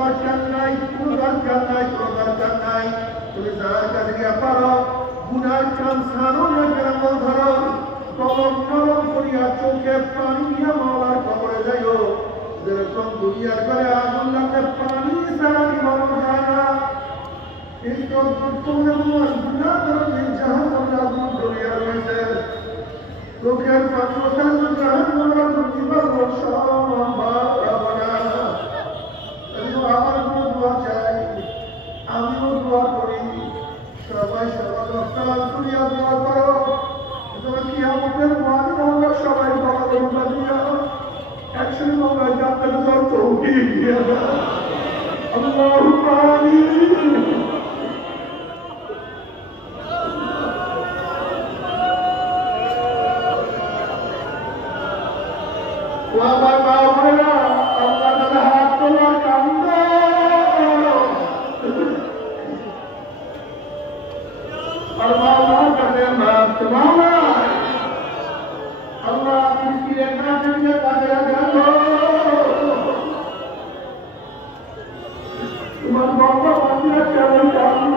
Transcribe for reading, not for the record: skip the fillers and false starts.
দরকার নাই, কোনো দরকার নাই, কোনো দরকার নাই। তুমি যার কাছে গিয়া পারো গুনার কাম ছাড়ো না কেন ধরো, কলম নরম করিয়া চোখে পানি দিয়া মাওলার কবরে যাইও। যেরকম দুনিয়ার ঘরে আগুন লাগলে পানি ছাড়া নিভানো যায় না, কিন্তু তোমার গুণা ধরনের জাহান্নামের আগুন ধরিয়া রয়েছে। চোখের পানি ওখানে তো জাহান্নামের আগুন নিভানো সম্ভব হবে না। আমার কোনো দোয়া চাই, আমিও দোয়া করি, সবাই সবার রক্তাল করিয়া দোয়া করো। কি আমাদের আমরা সবাই বাবাদের দিয়া একসাথে বাবা যাতে দিয়া আল্লাহুম্মা আমিন। আমার মা বোনেরা, আল্লাহ তাআলা হাত তোলার কান্দে আর মাওলার কাছে মাওলা